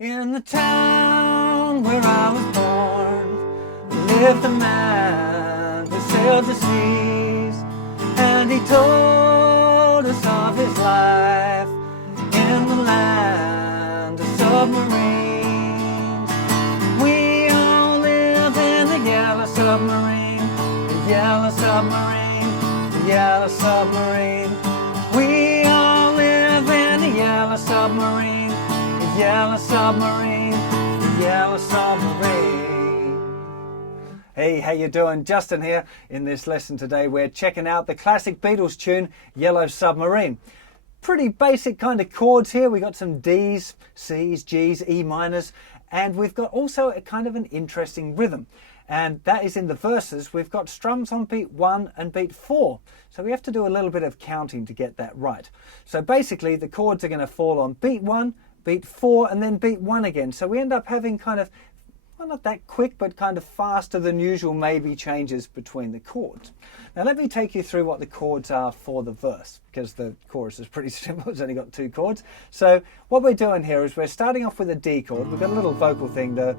In the town where I was born lived a man who sailed the seas, and he told us of his life in the land of submarines. We all live in the Yellow Submarine, the Yellow Submarine, the Yellow Submarine. We all live in the Yellow Submarine, Yellow Submarine, Yellow Submarine. Hey, how you doing? Justin here. In this lesson today we're checking out the classic Beatles tune, Yellow Submarine. Pretty basic kind of chords here. We got some D's, C's, G's, E minors, and we've got also a kind of an interesting rhythm. And that is in the verses. We've got strums on beat 1 and beat 4. So we have to do a little bit of counting to get that right. So basically the chords are going to fall on beat 1, beat 4 and then beat 1 again. So we end up having kind of, well, not that quick, but kind of faster than usual maybe changes between the chords. Now let me take you through what the chords are for the verse, because the chorus is pretty simple. It's only got 2 chords. So what we're doing here is we're starting off with a D chord. We've got a little vocal thing that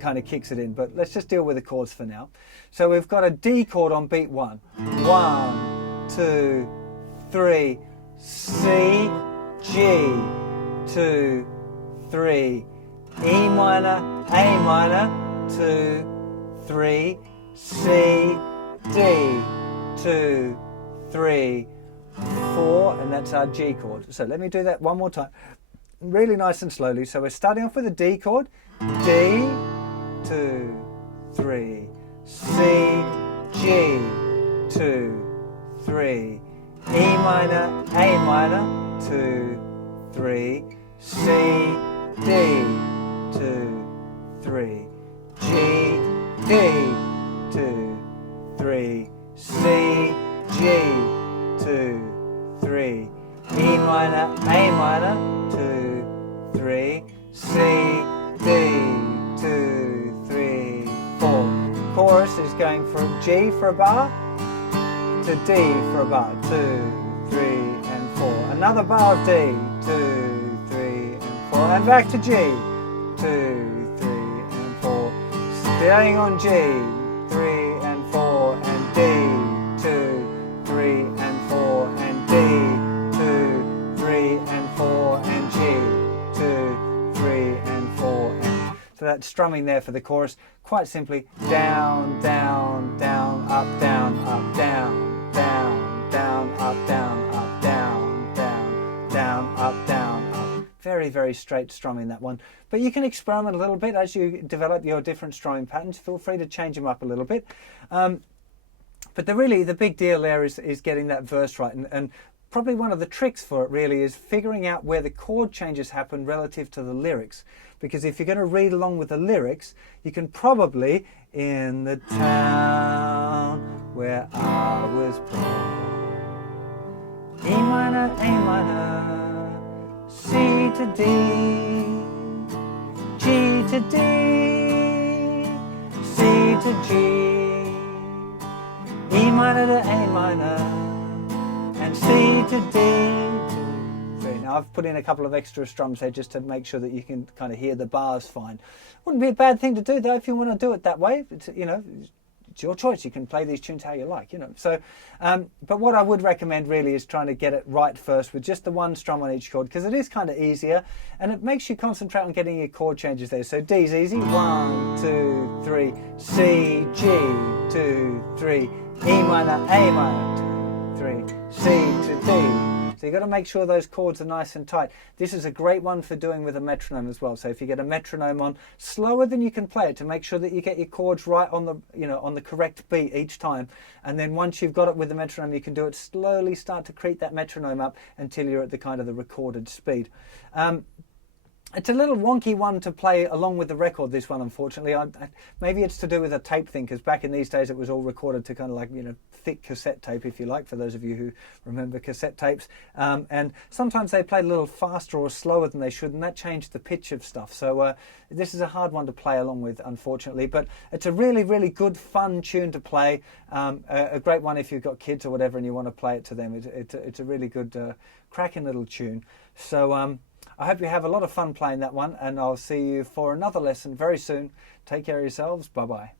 kind of kicks it in, but let's just deal with the chords for now. So we've got a D chord on beat 1. 1, 2, 3, C, G, 2, 3, E minor, A minor, 2, 3, C, D, 2, 3, 4, and that's our G chord. So let me do that one more time, really nice and slowly. So we're starting off with a D chord, D, 2, 3, C, G, 2, 3, E minor, A minor, 2, 3, C, D, 2, 3, G, D, 2, 3, C, G, 2, 3, E minor, A minor, 2, 3, C, D, 2, 3, 4. Chorus is going from G for a bar to D for a bar, 2, 3, and 4. Another bar of D, 2, 3, and 4, and back to G, 2, 3, and 4. Staying on G, 3 and 4, and D, 2, 3 and 4, and D, 2, 3 and 4, and G, 2, 3 and 4, and so that's strumming there for the chorus. Quite simply, down, down, down, up, down, up, down, down, down, up, down, up, down, down, down, up, down, up. Very, very straight strumming, that one. But you can experiment a little bit as you develop your different strumming patterns. Feel free to change them up a little bit. But the big deal there is getting that verse right. And probably one of the tricks for it really is figuring out where the chord changes happen relative to the lyrics. Because if you're going to read along with the lyrics, you can probably, in the town where I was born, E minor, A minor, C to D, G to D, C to G, E minor to A minor, and C to D, 2, 3. Now I've put in a couple of extra strums there just to make sure that you can kind of hear the bars fine. Wouldn't be a bad thing to do though if you want to do it that way. It's, it's your choice. You can play these tunes how you like, So, but what I would recommend really is trying to get it right first with just the one strum on each chord, because it is kind of easier and it makes you concentrate on getting your chord changes there. So D's easy, 1, 2, 3, C, G, 2, 3, E minor, A minor, 2, 3, C to D. So you've got to make sure those chords are nice and tight. This is a great one for doing with a metronome as well. So if you get a metronome on, slower than you can play it to make sure that you get your chords right on the, on the correct beat each time. And then once you've got it with the metronome, you can do it slowly, start to creep that metronome up until you're at the kind of the recorded speed. It's a little wonky one to play along with the record, this one, unfortunately. Maybe it's to do with a tape thing, because back in these days it was all recorded to kind of like, thick cassette tape, if you like, for those of you who remember cassette tapes. And sometimes they played a little faster or slower than they should, and that changed the pitch of stuff. So this is a hard one to play along with, unfortunately. But it's a really, really good, fun tune to play. A great one if you've got kids or whatever and you want to play it to them. It's a really good, cracking little tune. So I hope you have a lot of fun playing that one, and I'll see you for another lesson very soon. Take care of yourselves. Bye-bye.